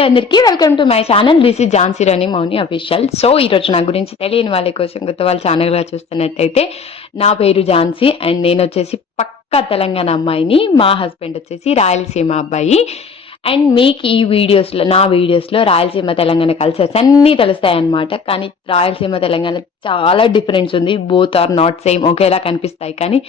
Hello అందరికీ welcome to my channel. This is Jhansi Rani Mouni official. So ఈరోజు నా గురించి తెలియని వాళ్ళ కోసం కొత్త వాళ్ళ ఛానల్గా చూస్తున్నట్టయితే నా పేరు ఝాన్సీ అండ్ నేను వచ్చేసి పక్కా తెలంగాణ అమ్మాయిని. మా హస్బెండ్ వచ్చేసి రాయలసీమ అబ్బాయి. అండ్ మీకు ఈ వీడియోస్లో నా వీడియోస్లో రాయలసీమ తెలంగాణ కల్చర్స్ అన్నీ తెలుస్తాయన్నమాట. కానీ రాయలసీమ తెలంగాణ చాలా డిఫరెన్స్ ఉంది. బోత్ ఆర్ నాట్ సేమ్, ఒకేలా కనిపిస్తాయి కానీ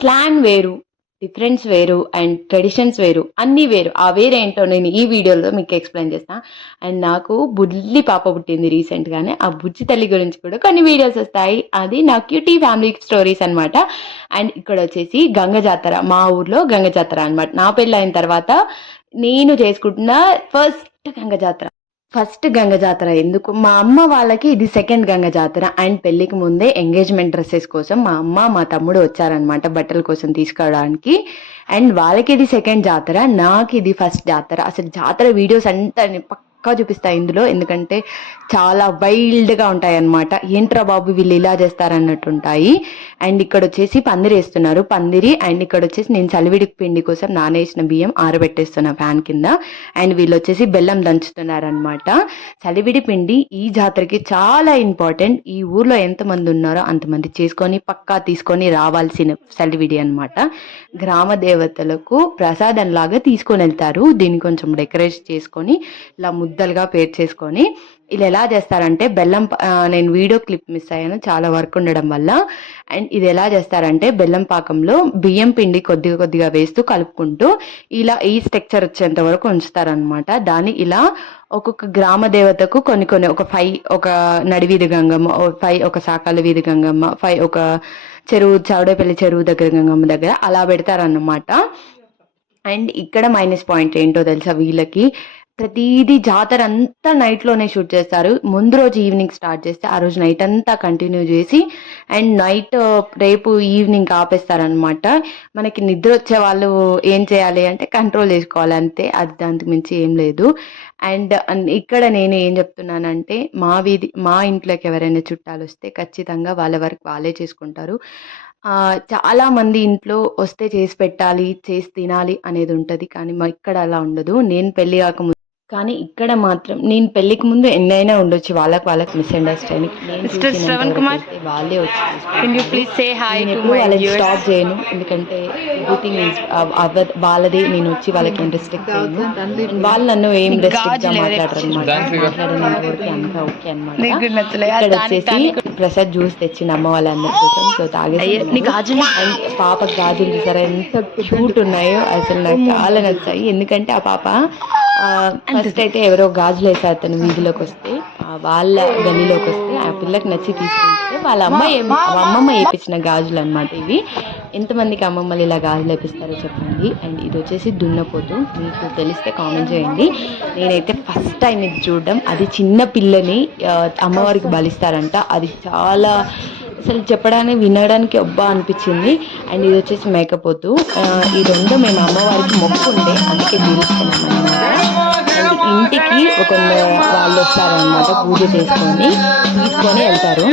స్లాంగ్ వేరు, డిఫరెన్స్ వేరు అండ్ ట్రెడిషన్స్ వేరు, అన్నీ వేరు. ఆ వేరేంటో నేను ఈ వీడియోలో మీకు ఎక్స్ప్లెయిన్ చేస్తాను. అండ్ నాకు బుల్లి పాప పుట్టింది రీసెంట్గానే. ఆ బుజ్జి తల్లి గురించి కూడా కొన్ని వీడియోస్ వస్తాయి. అది నా క్యూటీ ఫ్యామిలీ స్టోరీస్ అనమాట. అండ్ ఇక్కడ వచ్చేసి గంగ జాతర, మా ఊర్లో గంగ జాతర అనమాట. నా పెళ్ళి అయిన తర్వాత నేను చేసుకుంటున్న ఫస్ట్ గంగ జాతర. ఎందుకు మా అమ్మ వాళ్ళకి ఇది సెకండ్ గంగ జాతర. అండ్ పెళ్లికి ముందే ఎంగేజ్మెంట్ డ్రెస్సెస్ కోసం మా అమ్మ మా తమ్ముడు వచ్చారనమాట బట్టల కోసం తీసుకోవడానికి. అండ్ వాళ్ళకి ఇది సెకండ్ జాతర, నాకు ఇది ఫస్ట్ జాతర. అసలు జాతర వీడియోస్ అంతా పక్కా చూపిస్తాయి ఇందులో, ఎందుకంటే చాలా వైల్డ్గా ఉంటాయి అన్నమాట. ఏంట్రా బాబు వీళ్ళు ఇలా చేస్తారన్నట్టు ఉంటాయి. అండ్ ఇక్కడ వచ్చేసి పందిరి వేస్తున్నారు, పందిరి. అండ్ ఇక్కడ వచ్చేసి నేను చలివిడి పిండి కోసం నానేసిన బియ్యం ఆరబెట్టేస్తున్నా ఫ్యాన్ కింద. అండ్ వీళ్ళు వచ్చేసి బెల్లం దంచుతున్నారనమాట. చలివిడి పిండి ఈ జాతరకి చాలా ఇంపార్టెంట్. ఈ ఊర్లో ఎంతమంది ఉన్నారో అంతమంది చేసుకొని పక్కా తీసుకొని రావాల్సిన చలివిడి అనమాట. గ్రామ దేవతలకు ప్రసాదం లాగా తీసుకొని వెళ్తారు. దీన్ని కొంచెం డెకరేట్ చేసుకొని ఇలా ముద్దలుగా పేర్ చేసుకొని ఇలా ఎలా చేస్తారంటే బెల్లం, నేను వీడియో క్లిప్ మిస్ అయ్యాను చాలా వర్క్ ఉండడం వల్ల. అండ్ ఇది ఎలా చేస్తారంటే బెల్లం పాకంలో బియ్యం పిండి కొద్దిగా కొద్దిగా వేస్తూ కలుపుకుంటూ ఇలా ఈ స్ట్రక్చర్ వచ్చేంత వరకు ఉంచుతారనమాట. దాన్ని ఇలా ఒక్కొక్క గ్రామ దేవతకు కొన్ని కొన్ని ఒక 5, ఒక నడివీధి గంగమ్మ 5, ఒక సాకాల వీధి గంగమ్మ 5, ఒక చెరువు చౌడేపల్లి చెరువు దగ్గర గంగమ్మ దగ్గర అలా పెడతారన్నమాట. అండ్ ఇక్కడ మైనస్ పాయింట్ ఏంటో తెలుసా, వీళ్ళకి ప్రతిదీ జాతర అంతా నైట్లోనే షూట్ చేస్తారు. ముందు రోజు ఈవినింగ్ స్టార్ట్ చేస్తే ఆ రోజు నైట్ అంతా కంటిన్యూ చేసి అండ్ నైట్ రేపు ఈవినింగ్ ఆపేస్తారనమాట. మనకి నిద్ర వచ్చే వాళ్ళు ఏం చేయాలి అంటే కంట్రోల్ చేసుకోవాలి అంతే, అది దానికి మించి ఏం లేదు. అండ్ ఇక్కడ నేను ఏం చెప్తున్నానంటే మా ఇంట్లోకి ఎవరైనా చుట్టాలు వస్తే ఖచ్చితంగా వాళ్ళ వరకు వాళ్ళే చేసుకుంటారు. చాలా మంది ఇంట్లో వస్తే చేసి పెట్టాలి, చేసి తినాలి అనేది ఉంటుంది. కానీ మా ఇక్కడ అలా ఉండదు. నేను పెళ్లి కాకముందు కానీ ఇక్కడ మాత్రం నేను పెళ్లికి ముందు ఎన్నైనా ఉండొచ్చు, వాళ్ళకి మిస్అండర్స్టాండింగ్. వాళ్ళే వచ్చి వాళ్ళని స్టాప్ చేయను, ఎందుకంటే ఎవ్రీథింగ్ వాళ్ళది. నేను వచ్చి వాళ్ళకి ఏం రెస్ట్రిక్ట్ చేయను, వాళ్ళు నన్ను ఏం రెస్ట్రిక్ట్ గా మాట్లాడరు అనమాట. అంతా ఓకే అనమాట. ఇక్కడ వచ్చేసి ప్రసాద్ జ్యూస్ తెచ్చింది అమ్మ వాళ్ళందరి కోసం. సో తాగేసి పాప గాజులు చూసారా ఎంత క్యూట్ ఉన్నాయో, అసలు నాకు చాలా నచ్చాయి. ఎందుకంటే ఆ పాప ఫస్ట్ అయితే ఎవరో గాజులు వేసారు తను వీధిలోకి వస్తే, వాళ్ళ గల్లీలోకి వస్తే ఆ పిల్లకి నచ్చి తీసుకుంటే వాళ్ళ అమ్మమ్మ వేయించిన గాజులు అనమాట ఇవి. ఎంతమందికి అమ్మమ్మలు ఇలా గాజులు వేపిస్తారో చెప్పండి. అండ్ ఇది వచ్చేసి దున్నపోతు, మీకు తెలిస్తే కామెంట్ చేయండి. నేనైతే ఫస్ట్ టైం ఇది చూడడం. అది చిన్న పిల్లని అమ్మవారికి బలిస్తారంట. అది చాలా అసలు చెప్పడానికి వినడానికి అబ్బా అనిపించింది. అండ్ ఇది వచ్చేసి మేకపోతు. ఈ రెండు మేము అమ్మవారికి మొక్కుండే అందుకే తీరుస్తున్నాం అనమాట. అండ్ ఇంటికి ఒక వాళ్ళు వస్తారనమాట, పూజ తీసుకొని వెళ్తారు.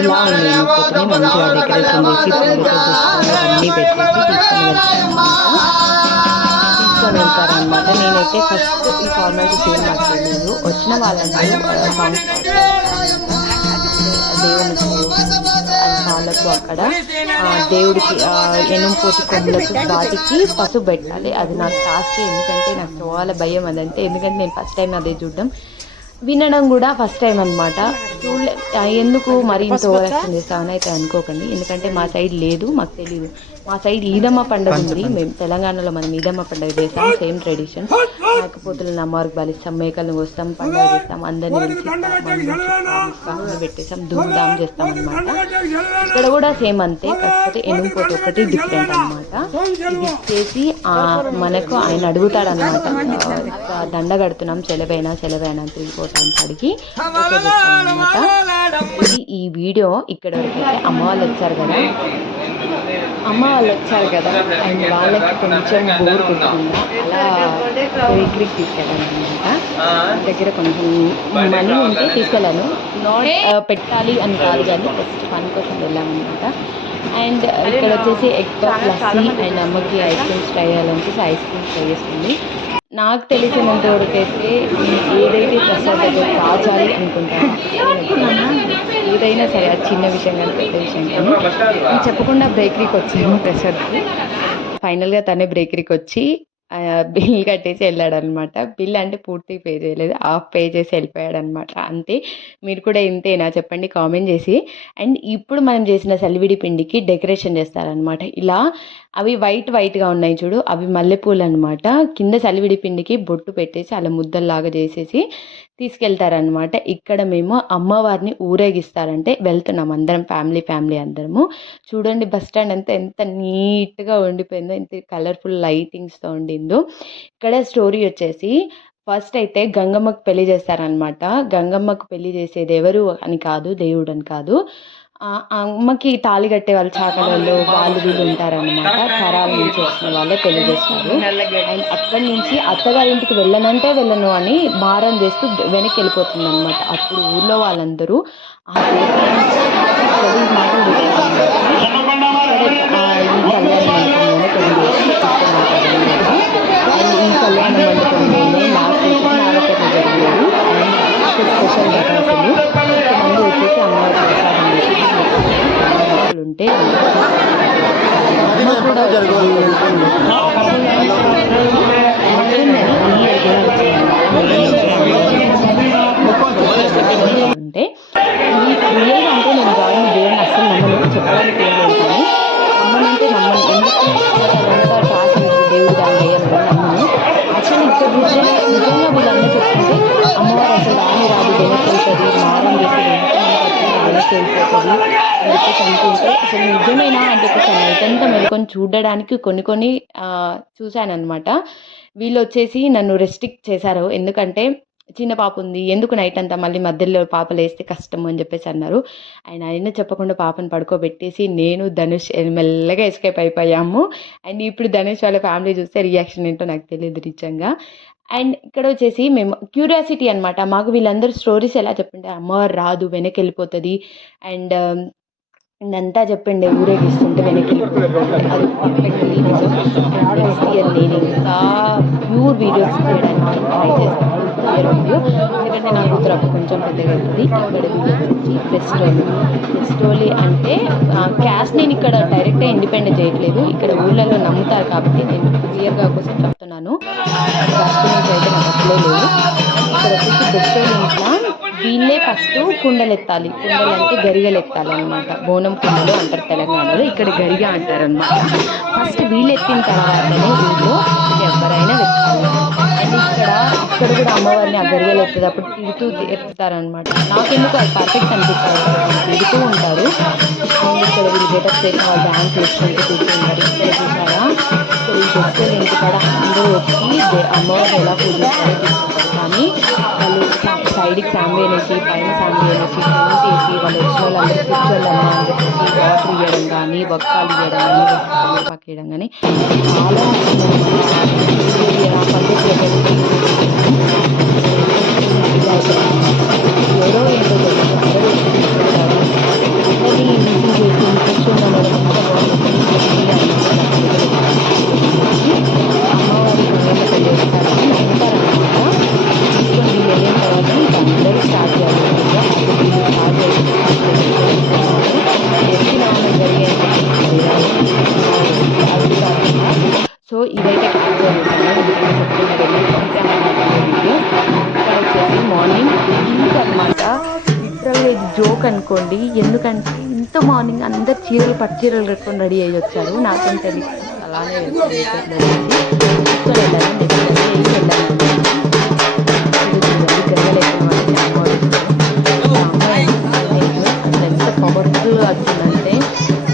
ఇలా ఉంది మొక్కుని మంచిగా డెకరేషన్ చేసి అన్నీ పెట్టేసి తీసుకొని వెళ్తారనమాట. నేనైతే ఫస్ట్ ఈ ఫార్మాలిటీ సేమ్ నాకు తెలియదు. వచ్చిన వాళ్ళందరూ సాంగ్స్ దేవునికి కాళ్ళకు అక్కడ దేవుడికి ఎనుంపోతి కొమ్ములకు వాటికి పసుపు పెట్టాలి. అది నాకు టాస్క్, ఎందుకంటే నాకు చాలా భయం అదంటే. ఎందుకంటే నేను ఫస్ట్ టైం అదే చూడడం, వినడం కూడా ఫస్ట్ టైం అనమాట. ఎందుకు మరి ఇంత ఓవరాక్షన్ చేస్తామని అయితే అనుకోకండి, ఎందుకంటే మా సైడ్ లేదు, మాకు తెలియదు. మా సైడ్ ఈదమ్మ పండుగ ఉంది. మేము తెలంగాణలో మనం ఈదమ్మ పండుగ చేస్తాం, సేమ్ ట్రెడిషన్. మేకపోతులను అమ్మవారికి బలిస్తాం, మేకలను కోస్తాం, పండుగ చేస్తాం, అందరినీ పెట్టేస్తాం, ధూమ్ధామ్ చేస్తాం అనమాట. ఇక్కడ కూడా సేమ్ అంతే, కాకపోతే ఎనుంపోతే ఒకటి డిఫరెంట్ అనమాట. ఇది ఇచ్చేసి మనకు ఆయన అడుగుతాడు అనమాట, దండ కడుతున్నాం చెలవైనా 3-4 టైమ్స్ అడిగి అనమాట. ఇది ఈ వీడియో ఇక్కడ వరకు అయితే అమ్మ వాళ్ళు వచ్చారు కదా అండ్ వాళ్ళకి కొంచెం బోర్ కొట్టకుండా అలా బేకరీకి తీసుకెళ్ళాను అనమాట. దగ్గర కొంచెం మనీ ఉంటే తీసుకెళ్ళాను, పెట్టాలి అని కాదు కానీ జస్ట్ ఫన్ కోసం వెళ్ళామన్నమాట. అండ్ ఇక్కడ వచ్చేసి ఎగ్ పఫ్ లస్సీ అండ్ అమ్మకి ఐస్ క్రీమ్స్ ట్రై చేయాలనిపిస్తే ఐస్ క్రీమ్స్ ట్రై చేస్తుంది. నాకు తెలిసినంత వరకైతే నేను ఏదైతే ప్రసాద్ దగ్గర దాచాలి అనుకుంటానో ఏదైనా సరే అది చిన్న విషయం కానీ పెద్ద విషయం కానీ నేను చెప్పకుండా బేకరీకి వచ్చాను ప్రసాద్కి. ఫైనల్గా తనే బేకరీకి వచ్చి బిల్ కట్టేసి వెళ్ళాడనమాట. బిల్ అంటే పూర్తి పే చేయలేదు, హాఫ్ పే చేసి వెళ్ళిపోయాడనమాట. అంతే. మీరు కూడా ఇంతేనా చెప్పండి కామెంట్ చేసి. అండ్ ఇప్పుడు మనం చేసిన సలివిడి పిండికి డెకరేషన్ చేస్తారనమాట. ఇలా అవి వైట్గా ఉన్నాయి చూడు, అవి మల్లెపూలు అనమాట. కింద సలివిడి పిండికి బొట్టు పెట్టేసి అలా ముద్దల్లాగా చేసేసి తీసుకెళ్తారనమాట. ఇక్కడ మేము అమ్మవారిని ఊరేగిస్తారంటే వెళ్తున్నాం అందరం, ఫ్యామిలీ అందరము. చూడండి బస్ స్టాండ్ అంతా ఎంత నీట్గా ఉండిపోయిందో, ఎంత కలర్ఫుల్ లైటింగ్స్తో ఉండిందో. ఇక్కడ స్టోరీ వచ్చేసి ఫస్ట్ అయితే గంగమ్మకు పెళ్లి చేస్తారనమాట. గంగమ్మకు పెళ్లి చేసేది ఎవరు అని కాదు, దేవుడు అని కాదు, అమ్మకి తాళి కట్టే వాళ్ళు చాకలలో వాళ్ళు వీళ్ళు ఉంటారనమాట. తరాల నుంచి వచ్చిన వాళ్ళే పెళ్లి చేస్తారు. అండ్ అక్కడి నుంచి అత్తగారింటికి వెళ్ళను అని మారం చేస్తూ వెనక్కి వెళ్ళిపోతుంది అనమాట. అప్పుడు ఊర్లో వాళ్ళందరూ ఆ మాటలు ఈ కళ్యాణ మండపంలోనే నాగకర్ణ జరిగేది. అండ్ స్పెషల్ అసలు కొంతమంది వచ్చేసి అమ్మవారి ప్రసాదం ఉంటే ఉంటే ఇది రియల్గా అంటే నేను జాయిన్ దేవుని అస్సలు నమ్మలేదు, చెప్పడానికి ఏం లేదు. కానీ నమ్మనంటే నమ్మను, ఎందుకు అదంతా టాస్ దేవుడు దాన్ని వేయాలని నమ్మను. యాక్చువల్లీ ఇక్కడ నిజంగా వీళ్ళందరూ చెప్తుంటే అమ్మవారు అసలు రాదు వెనక్కి వెళ్తుంది, మారం చేసేది వెనక్కి వెళ్ళిపోతుంది అని చెప్పేసి అనుకుంటే అసలు నిజమేనా అని చెప్పేసి నైట్ అంతా మెలుకొని చూడడానికి కొన్ని చూశానమాట. వీళ్ళు వచ్చేసి నన్ను రెస్ట్రిక్ట్ చేశారు. ఎందుకంటే చిన్న పాప ఉంది, ఎందుకు నైట్ అంతా మళ్ళీ మధ్యలో పాపలు వేస్తే కష్టం అని చెప్పేసి అన్నారు. ఆయన చెప్పకుండా పాపను పడుకోబెట్టేసి నేను ధనుష్ మెల్లగా ఎస్కేప్ అయిపోయాము. అండ్ ఇప్పుడు ధనుష్ వాళ్ళ ఫ్యామిలీ చూస్తే రియాక్షన్ ఏంటో నాకు తెలియదు నిజంగా. అండ్ ఇక్కడ వచ్చేసి మేము క్యూరియాసిటీ అనమాట. మాకు వీళ్ళందరూ స్టోరీస్ ఎలా చెప్పింటే అమ్మవారు రాదు వెనక్కి వెళ్ళిపోతుంది అండ్ ఇదంతా చెప్పండి ఊరేగిస్తుంటే వెనక్కి వెళ్ళిపోతుంది, అది పర్ఫెక్ట్లీ నిజం. నెక్స్ట్ ఇయర్ నేను ఇంకా ప్యూర్ వీడియోస్ చేయడానికి ట్రై చేస్తాను. వీడియో ఎందుకంటే నా కూతురు అప్పుడు కొంచెం పెద్దగా అవుతుంది. ఇక్కడ వీడియోస్ వచ్చి ఫెస్టోలీ అంటే క్యాస్ట్ నేను ఇక్కడ డైరెక్ట్గా ఇండిపెండెంట్ చేయట్లేదు, ఇక్కడ ఊళ్ళలో నమ్ముతారు కాబట్టి నేను క్లియర్గా కోసం చెప్తున్నాను. క్యాస్ట్ నుంచి అయితే నాకు అసలే లేదు. ఇక్కడ వచ్చేసి ఫెస్టోలీ ఇంట్లో వీళ్ళే ఫస్ట్ కుండలు ఎత్తాలి. కుండలు అంటే గరిగలు ఎత్తాలి అనమాట. బోనం కుండలు అంటారు తెలంగాణలో, ఇక్కడ గరిగ అంటారు అనమాట. ఫస్ట్ వీళ్ళు ఎత్తిన తర్వాతనే ఊళ్ళో ఎవరైనా ఎత్తాలి. అండ్ ఇక్కడ కూడా అమ్మవారిని ఆ గరిగలు ఎత్తేటప్పుడు తిడుతూ ఎత్తుతారనమాట. నాకెందుకు అది పర్ఫెక్ట్ అనిపిస్తుంది, తిడుతూ ఉంటారు. ఇక్కడ వీళ్ళు గెటప్ చేసిన వాళ్ళు డ్యాన్స్ చేసుకుంటూ కూర్చుంటారు. ఇక్కడ చూసారా, ఇక్కడ ఈ ఫెస్టివల్ ఇంటికాడ అందరూ వచ్చి అమ్మవారిని ఎలా పూజిస్తారో చూసుకుంటారు. కానీ వాళ్ళు సైడ్కి ఫ్యామిలీ అనేసి పైన ఫ్యామిలీ అనేసి టెంట్ వేసి వాళ్ళు వచ్చిన వాళ్ళందరూ కూర్చోళ్ళమ్మా అని చెప్పేసి వాటర్ ఇవ్వడం కానీ వక్కాలు ఇవ్వడం కానీ కరివేపాకు ఇవ్వడం కానీ చాలా పద్ధతులు ఎవరో ఏంటో అందరూ చూసుకుంటారు. అందరినీ మిషన్ చేసి కూర్చున్నాం అమ్మవారి చేస్తారని నమ్ముతారనమాట. తీసుకొని వెళ్ళిన తర్వాత ఇంకా అందరూ స్టార్ట్ చేయాలి. సో ఇదైతే క్యాప్చర్ చేశాను. వీడియో ఇక్కడ వచ్చేసి మార్నింగ్ ఇంక అనమాట. లిటరల్గా ఇది జోక్ అనుకోండి, ఎందుకంటే ఇంత మార్నింగ్ అందరు పట్టు చీరలు కట్టుకొని రెడీ అయ్యి వచ్చారు. నాకేం తెలియదు, అలానే ఎంత పవర్ఫుల్ వచ్చిందంటే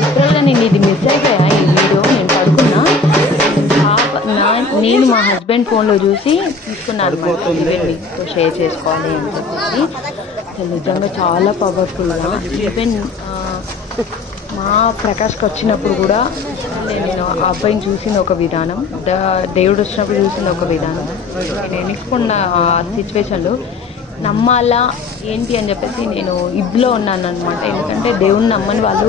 లిటరల్గా నేను ఇది మిస్ అయిపోయా. ఈ వీడియో నేను పడుకున్నా, నేను మా హస్బెండ్ ఫోన్లో చూసి తీసుకున్నాను అనమాట. మీతో షేర్ చేసుకోవాలి అని చెప్పేసి. నిజంగా చాలా పవర్ఫుల్గా ఈవెన్ మా ప్రకాష్కి వచ్చినప్పుడు కూడా నేను ఆ అబ్బాయిని చూసిన ఒక విధానం, దేవుడు వచ్చినప్పుడు చూసిన ఒక విధానం, నేను ఎన్నుకున్న ఆ సిచ్యువేషన్లో నమ్మాలా ఏంటి అని చెప్పేసి నేను ఇబ్లో ఉన్నాను అనమాట. ఎందుకంటే దేవుణ్ణి నమ్మని వాళ్ళు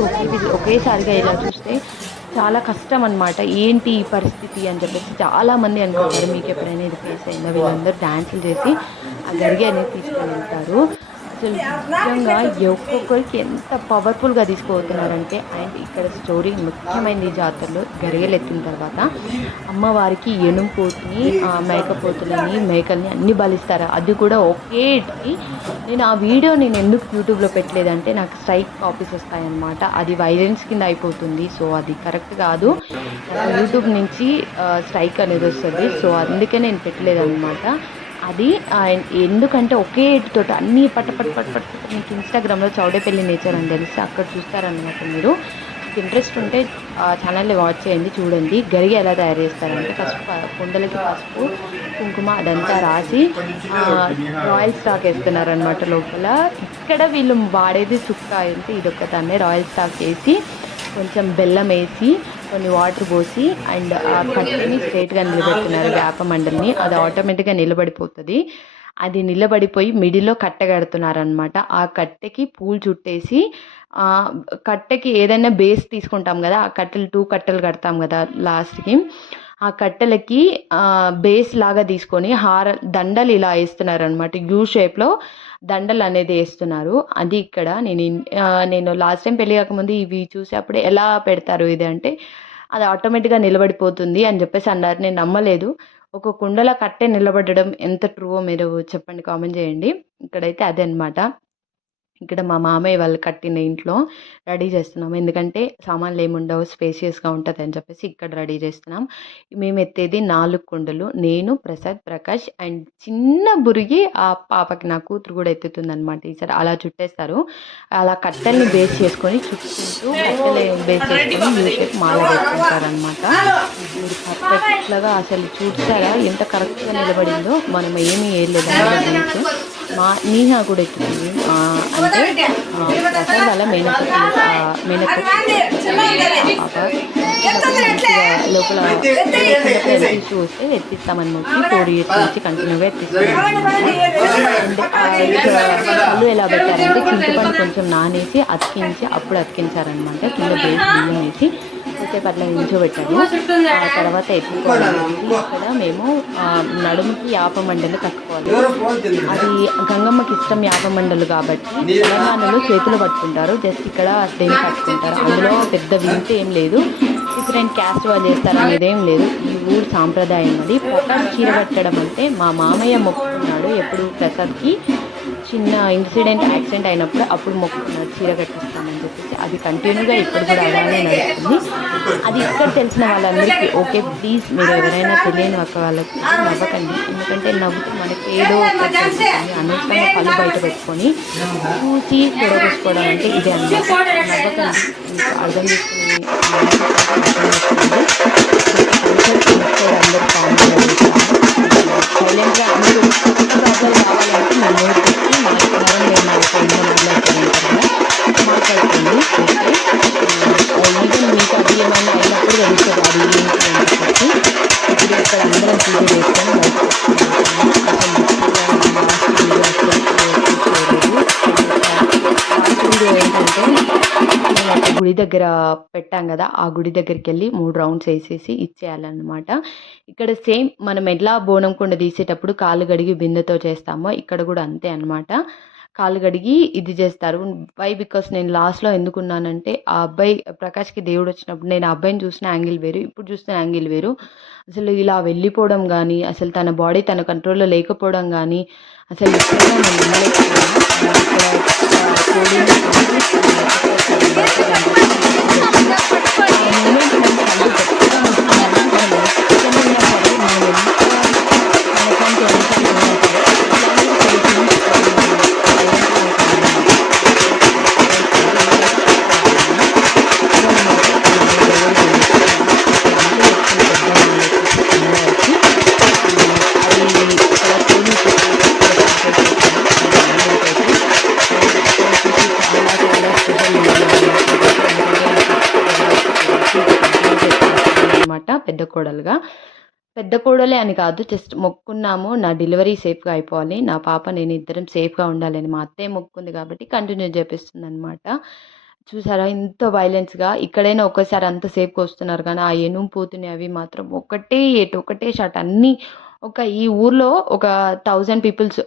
ఒకేసారిగా ఇలా చూస్తే చాలా కష్టం అనమాట. ఏంటి ఈ పరిస్థితి అని చెప్పేసి చాలామంది అనుకుంటారు. మీకెప్పుడైనా ఇది ఫేస్ అయిందా? వీళ్ళందరూ డాన్సులు చేసి ఆ గరిగె అనేది తీసుకొనెళ్తారు. అసలు నిజంగా ఒక్కొక్కరికి ఎంత పవర్‌ఫుల్‌గా తీసుకుపోతున్నారంటే అండ్ ఇక్కడ స్టోరీ ముఖ్యమైనది ఈ జాతరలో గరిగెలెత్తిన తర్వాత అమ్మవారికి ఎనుంపోతుని, మేకపోతులని, మేకల్ని అన్నీ బలిస్తారు. అది కూడా ఒకే ఇటికి నేను ఆ వీడియో నేనెందుకు యూట్యూబ్‌లో పెట్టలేదంటే నాకు స్ట్రైక్ కాపీస్ వస్తాయన్నమాట. అది వైలెన్స్ కింద అయిపోతుంది. సో, అది కరెక్ట్ కాదు. నాకు యూట్యూబ్ నుంచి స్ట్రైక్ అనేది వస్తది. సో, అందుకే నేను పెట్టలేదన్నమాట. అది ఎందుకంటే ఒకే ఏటుతోటి అన్నీ పట్ పట్ పట్ పట్ పట్ మీకు ఇన్‌స్టాగ్రామ్‌లో చౌడేపల్లి నేచర్ అని తెలిస్తే అక్కడ చూస్తారనమాట మీరు. మీకు ఇంట్రెస్ట్ ఉంటే ఆ ఛానల్‌ని వాచ్ చేయండి, చూడండి. గరిగ ఎలా తయారు చేస్తారంటే ఫస్ట్ కుండలకి పసుపు, కుంకుమ అదంతా రాసి రాయల్ స్టాక్ ఏస్తున్నారనమాట లోపల. ఇక్కడ వీళ్ళు వాడేది చుక్క అంటే ఇదొక్కదాన్నే రాయల్ స్టాక్ ఏసి, కొంచెం బెల్లమేసి, కొన్ని వాటర్ పోసి అండ్ ఆ కట్టెని స్ట్రెయిట్‌గా నిలబెడుతున్నారు వేప మండలిని. అది ఆటోమేటిక్‌గా నిలబడిపోతది. అది నిలబడిపోయి మిడిల్‌లో కట్టె కడుతున్నారనమాట. ఆ కట్టెకి పూలు చుట్టేసి ఆహ్, కట్టెకి ఏదైనా బేస్ తీసుకుంటాం గదా! ఆ కట్టెలు 2 కట్టెలు కడతాం గదా! లాస్ట్‌కి. ఆ కట్టెలకి బేస్ లాగా తీసుకొని దండలు ఇలా ఏస్తున్నారనమాట. యూ షేప్‌లో దండలనేది ఏస్తున్నారు. అది ఇక్కడ నేను లాస్ట్ టైమ్ పెళ్లి కాకముందు ఇవి చూసేప్పుడు ఎలా పెడతారు ఇది అంటే, అది ఆటోమేటిక్‌గా నిలబడిపోతుంది అని జెప్పేసి అన్నారు. నేను నమ్మలేదు. ఒక కుండల కట్టె నిలబడడం ఎంత ట్రూవో మీరు చెప్పండి, కామెంట్ జేయండి. ఇక్కడైతే అదే అనమాట. ఇక్కడ మా మామయ్య వాళ్ళు కట్టిన ఇంట్లో రెడీ చేస్తున్నాం. ఎందుకంటే సామాన్లేముండవు, స్పేషియస్‌గా ఉంటదని చెప్పేసి ఇక్కడ రెడీ చేస్తున్నాం. మేమెత్తేది 4 కుండలు. నేను, ప్రసాద్, ప్రకాష్ అండ్ చిన్న బురిగి ఆ పాపకి నా కూతురు గూడా ఎత్తుతుందనమాట ఈసారి. అలా చుట్టేస్తారు. అలా కట్టెల్ని బేస్ చేసుకొని చుట్టుకుంటూ కట్టెలు బేస్ చేసుకొని యూ షేప్ మాల వేసుకుంటారనమాట. మీరు పర్ఫెక్ట్‌గా అసలు చూసారా ఎంత కరెక్ట్‌గా నిలబడిందో? మనం ఏమి ఏయలేదనమాట బీన్స్. నీహా కూడా ఎత్తుతుంది. అంటే ప్రసాద్ వాళ్ళ మేనత్త పాప మంచిగా లోపల చూస్తే ఎత్తిస్తామని మొక్కి 4 ఇయర్స్ నుంచి కంటిన్యూగా ఎత్తిస్తామన్నమాట. అండ్ కళ్ళు ఎలా పెట్టారంటే చింతపండు కొంచెం నానేసి అతికించి అప్పుడు అతికించారనమాట. కింద బేస్ బియ్యం వేసి కొద్దిసేపు అట్లా నిల్చోబెట్టారు. ఆ తర్వాత ఎత్తుకోవాలి. ఇక్కడ మేము నడుముకి యాప మండలు కట్టుకోవాలి. అది గంగమ్మకి ఇష్టం యాప మండలు కాబట్టి తెలంగాణలో చేతులు పట్టుకుంటారు. జస్ట్ ఇక్కడ దేని కట్టుకుంటారు. అందులో పెద్ద వింత ఏం లేదు. డిఫరెంట్ క్యాస్ట్ వాళ్ళు చేస్తారు అనేది ఏం లేదు. ఈ ఊరు సాంప్రదాయం అది. ప్రసాద్ చీర కట్టడం అంటే మా మామయ్య మొక్కుకున్నాడు ఎప్పుడు ప్రసాద్కి చిన్న యాక్సిడెంట్ అయినప్పుడు అప్పుడు మొక్కుకున్నాడు చీర కట్టిస్తామని చెప్పేసి. అది కంటిన్యూగా ఇప్పుడు కూడా అలానే నడుస్తుంది. అది ఇక్కడ తెలిసిన వాళ్ళందరికీ ఓకే. ప్లీజ్ మీరు ఎవరైనా తెలియని ఒక వాళ్ళకి నవ్వకండి. ఎందుకంటే నవ్వుతూ మనకి ఏదో తెలుస్తుంది. అనవసరంగా కళ్ళు బయట పెట్టుకొని చూసి చెడగొట్టుకోవడం అంటే ఇదే అన్నమాట. నవ్వకండి. మీకు అర్థం చేసుకుని అందరూ కామెంట్లో సైలెంట్గా మీరు రాజాలు కావాలంటే మీరు నోట్ పెట్టి మాట్లాడాలని నేను మాట్లాడుతుంది ఈవెన్ మీకు అది ఏమైనా అయినప్పుడు తెలుస్తుంది అది ఏంటి అని చెప్పి. ఇప్పుడు ఇక్కడ అందరం పూజ చేసుకొని వీడియో ఏంటంటే మేము ఒక గుడి దగ్గర పెట్టాం కదా, ఆ గుడి దగ్గరికి వెళ్ళి 3 రౌండ్స్ వేసేసి ఇచ్చేయాలన్నమాట. ఇక్కడ సేమ్ మనం ఎట్లా బోనం కుండ తీసేటప్పుడు కాళ్ళు గడిగి బిందెతో చేస్తామో ఇక్కడ కూడా అంతే అనమాట. కాళ్ళు గడిగి ఇది చేస్తారు. బికాస్ నేను లాస్ట్‌లో ఎందుకున్నానంటే ఆ అబ్బాయి ప్రకాష్‌కి దేవుడు వచ్చినప్పుడు నేను ఆ అబ్బాయిని చూసిన యాంగిల్ వేరు, ఇప్పుడు చూసిన యాంగిల్ వేరు. అసలు ఇలా వెళ్ళిపోవడం గానీ, అసలు తన బాడీ తన కంట్రోల్‌లో లేకపోవడం గానీ, అసలు ఎప్పుడైనా నేను నమ్మలేకపోయాను. ఇక్కడ కోడిని ఆ మూమెంట్ నాకు కళ్ళు గట్టిగా నొస్తున్నాయి. మనం ఎంత ఉన్నా సరే మనం ఎంత మనశ్శాంతి ఎంత ఉన్నా సరే ఇలాంటి కొన్ని థింగ్స్ సైలెంట్‌గా ఉంటామన్నమాట. పెద్ద కోడలుగా. పెద్ద కోడలే అని కాదు, జస్ట్ మొక్కుకున్నాము. నా డెలివరీ సేఫ్‌గా అయిపోవాలి. నా పాప నేను ఇద్దరం సేఫ్‌గా ఉండాలని మా అత్తయ్య మొక్కుకుంది కాబట్టి కంటిన్యూ చేపిస్తుందనమాట. చూసారా ఇంత వైలెన్స్‌గా ఇక్కడైనా ఒక్కసారి అంత సేపుగా వస్తున్నారు కానీ, ఆ ఎనుము పోతుని అవి మాత్రం ఒకటే షాట్ అన్నీ ఈ ఊర్లో ఒక 1000 పీపుల్స్